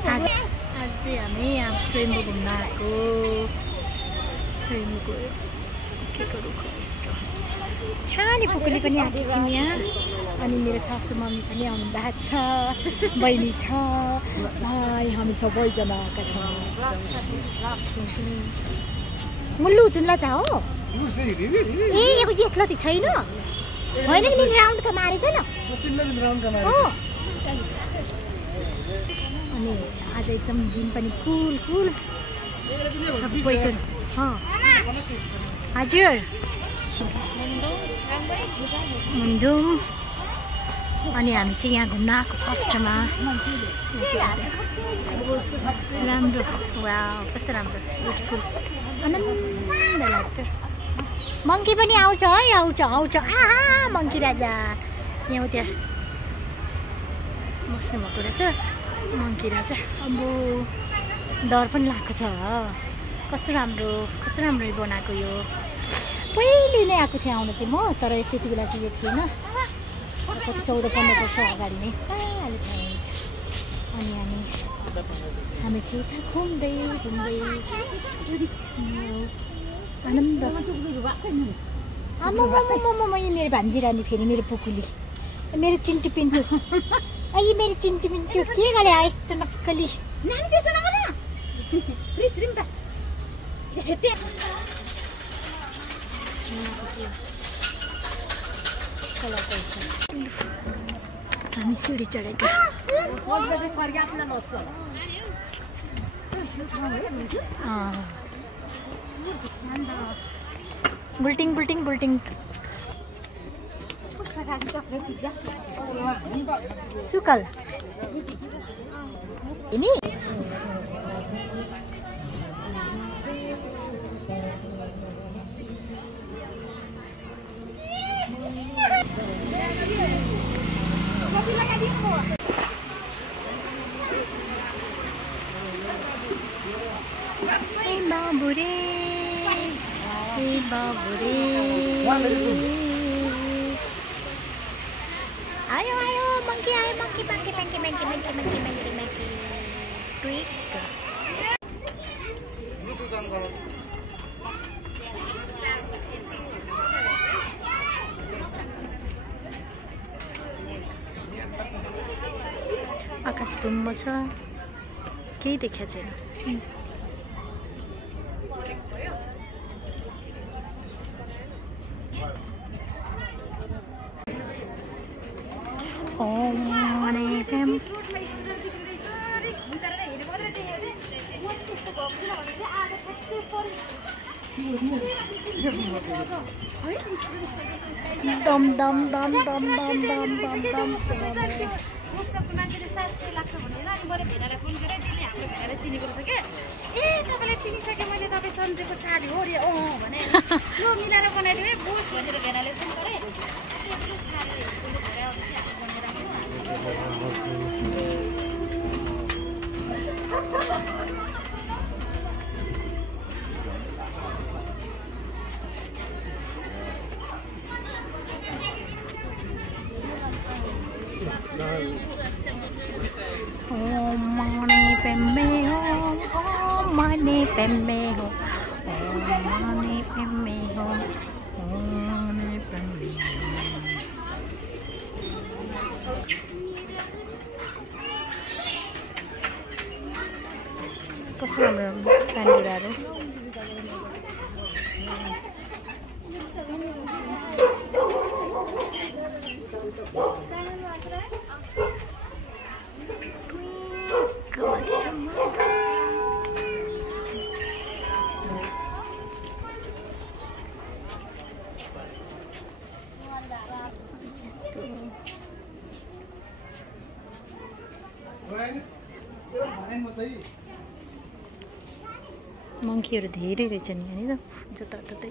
आज चाहिँ हामी यहाँ स्वयम्भू घुम्न आएको स्वयम्भूको केकहरू छानी पुकुली पनि आएको छौँ यहाँ अनि मेरो सासू मम्मी पनि आउनु भएको छ बहिनी छ भाइ हामी सबैजना आएका छौँ मुल्लु जुम्ला छ हो ए एक्लो त छैन होइन नि राउन्डको मारेछ न अनि आज एकदम दिन पनि कुल कुल सबैको हजुर मुन्डुम अनि हामी चाहिँ यहाँ घुम्न आएको फर्स्टमा राम्रो वा कस्तो राम्रो ब्युटिफुल आनन्द लाग्थ्यो मङ्की पनि आउँछ है आउँछ आउँछ मङ्की राजा यहाँ त्यहाँ बस्नु भएको रहेछ मङ्की राजा अब डर पनि लागेको छ कस्तो राम्रो बनाएको यो पहिले नै आएको थिएँ आउनु चाहिँ म तर त्यति बेला चाहिँ यो थिएन कति 14-15 वर्ष अगाडि नै अहिले थाहा हुन्छ अनि हामी चाहिँ घुम्दै आनन्द यी मेरो भान्जी रानी फेरि मेरो पुकुली मेरो चिन्टु पिन्टु यी मेरो चिन्टु पिन्टु के गरे यस्तो नक्कली नानी त्यसो नगर न प्लिज रिम्पा हामी सिडी चढेका बुल्टिङ सुकल बाबुरे आयो मंकी आयो मंकी ट्विक आकाश धुम्म छ केही देखा छैन दम दम दम दम दम दम दम दम सबको मान्छेले 700 लाग्छ भनेर अनि मैले भेनालाई फोन गरेँ त्यसले हाम्रो भेनालाई चिनेको रहेछ के ए तपाईले चिनिसके मैले तपाई सन्जेको साडी हो रे भने यो मिलाएर बनाइदिए है बोस भनेर भेनाले फोन गरे त्यो साडी भरे आउँछ हामी कस्तो राम्रो खानेकुराहरू मङ्कीहरू धेरै रहेछन् यहाँनिर जताततै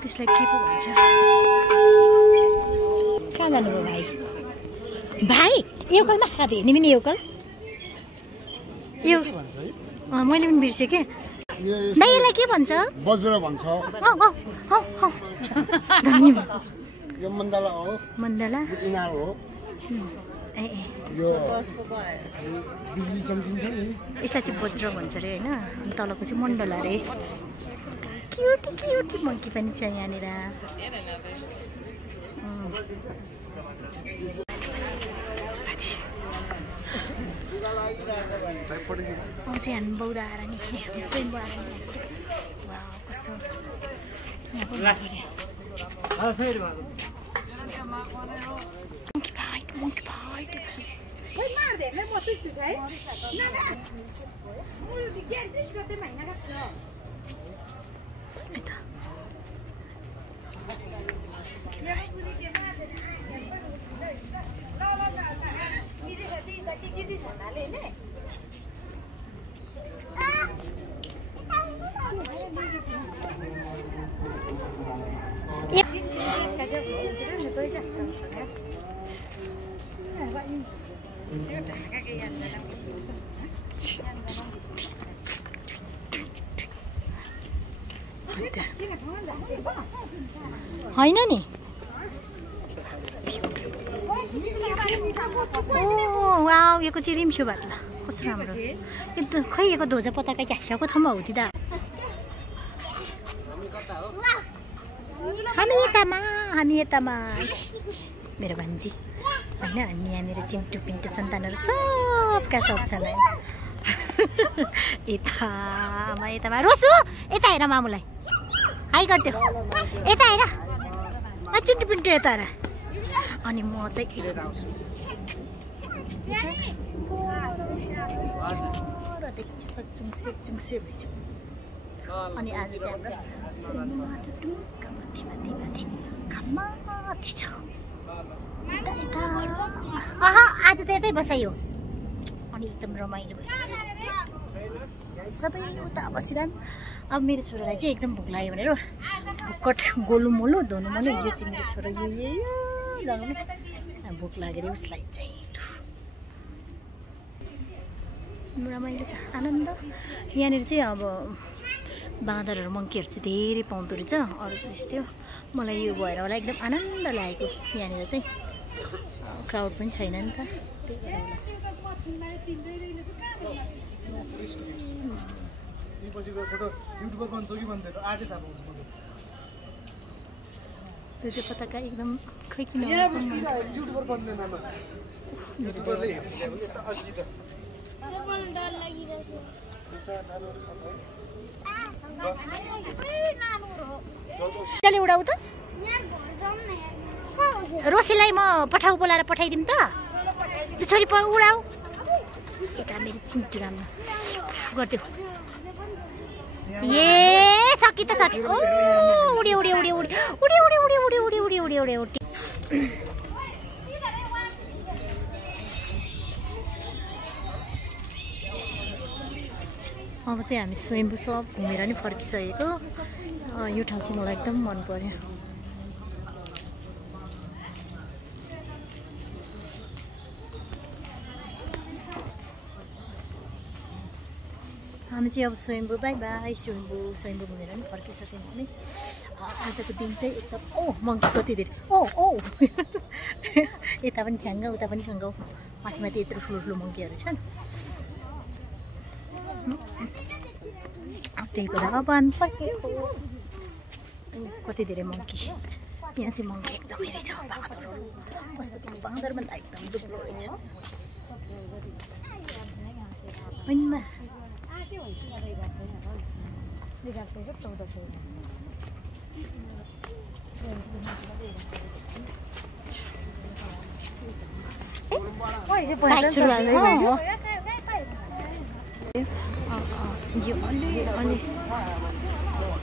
त्यसलाई के पो भन्छ कहाँ जानुभयो भाइ एउकलमा खाँदै हेर्ने पनि एउकल मैले पनि बिर्सेँ के दाइ यसलाई के भन्छ बज्र भन्छ धन्यवाद यो मण्डला हो मण्डला इनार हो यसलाई चाहिँ वज्र भन्छ अरे होइन अनि तलको चाहिँ मण्डला अरे क्युटी क्युटी मङ्की पनि छ यहाँनिर चाहिँ हामी बौद्ध आएर नि स्वयम्भू आएर नि कस्तो monkey bite itu होइन नि वाउ यो चाहिँ रिम्स्यो भात ल कस्तो राम्रो एकदम खै यो धोजा पताका घाँसको ठाउँमा हो त हामी यतामा मेरो भान्जी होइन अनि यहाँ मेरो चिन्टु पिन्टु सन्तानहरू सबका सब छन् यतामा रोसु यता हेर मामुलाई हाई गरिदियो यता हेर चिन्टु पिन्टु यता हेर अनि म चाहिँ यस्तो चुङ्से भएछ अनि आज चाहिँ माथि छ आज त यतै बसाइयो अनि एकदम रमाइलो भइरहेछ सबै उता बसिरहन् अब मेरो छोरालाई चाहिँ एकदम भोक लाग्यो भनेर भुक्कट गोलु मोलु धोनु मोलु यो चाहिँ मेरो छोरा यो जानु भोक लागेर उसलाई चाहिँ रमाइलो छ आनन्द यहाँनिर चाहिँ अब बाँदरहरू मङ्कीहरू चाहिँ धेरै पाउँदो रहेछ अरू त्यस्तै हो मलाई यो भएर होला एकदम आनन्द लागेको यहाँनिर चाहिँ क्राउड पनि छैन नि त त्यो चाहिँ पताका एकदम खै किन उडाउ त रोसीलाई म बोलाएर पठाइदिउँ त छोरी उडाउ यता मेरो चिन्टु राम्रो गरिदियो ए सकि त सकि ओ उडी उडी उडी उडी उडी उडी उडी उडी उडी उडी उडी उडी उडी अब चाहिँ हामी स्वयम्भू सब घुमेर नि फर्किसकेको यो ठाउँ चाहिँ मलाई एकदम मन पर्यो हामी चाहिँ अब स्वयम्भू बाई बाई स्वयम्भू घुमेर नि फर्किसक्यौँ भने आजको दिन चाहिँ एकदम मङ्की कति धेरै यता पनि छ्याङ्गा उता पनि छ्याङ्गा माथि माथि यत्रो ठुलो मङ्कीहरू छन् त्यही भएर अब हामी फर्केको कति धेरै मङ्की यहाँ चाहिँ मङ्की एकदमै रहेछ बाँदरहरू पशुपतिको बाँदरभन्दा एकदम दुब्लो रहेछ होइन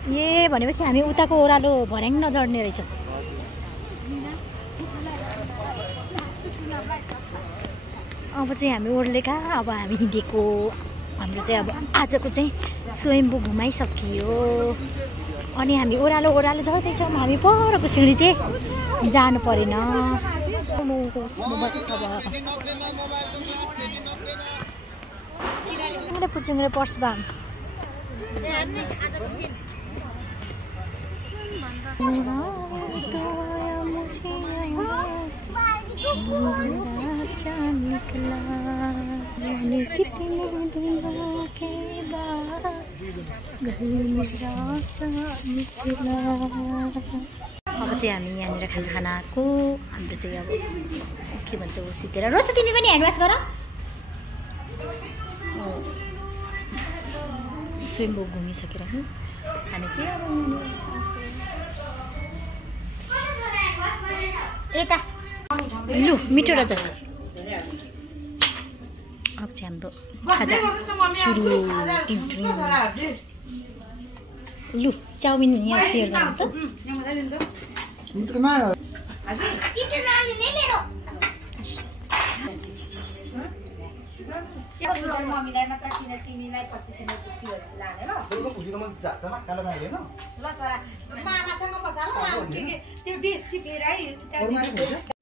ए भनेपछि हामी उताको ओह्रालो भर्याङ नजड्ने रहेछ अब चाहिँ हामी ओर्लेका अब हामी हिँडेको हाम्रो चाहिँ अब आजको चाहिँ स्वयम्भू घुमाइसकियो अनि हामी ओह्रालो झर्दैछौँ हामी परको सिँढी चाहिँ जानु परेन पुचुङ्रे पर्स बाम राजा निकला जाने कितने दिनों के बाद घर में राजा निकला। अब चाहिँ हामी यहाँनिर खाना आएको हाम्रो चाहिँ अब के भन्छ उसितेर रोसो तिमी पनि ह्यान्ड वास गर। स्वयम्भू घुमिसकेर हामी चाहिँ अब यता लु मिठो रहेछ। अब चाहिँ हाम्रो खाजा सुरु। लु चाउमिन यहाँ सेयर गर्नु त। मम्मीलाई मात्र किन तिमीलाई पछि तिमी कुटीहरु लाने ल त्यसको खुसी त म जात मा कालो खाइ हैन ल छोरा मामासँग बसा ल त्यो बेसी फेर है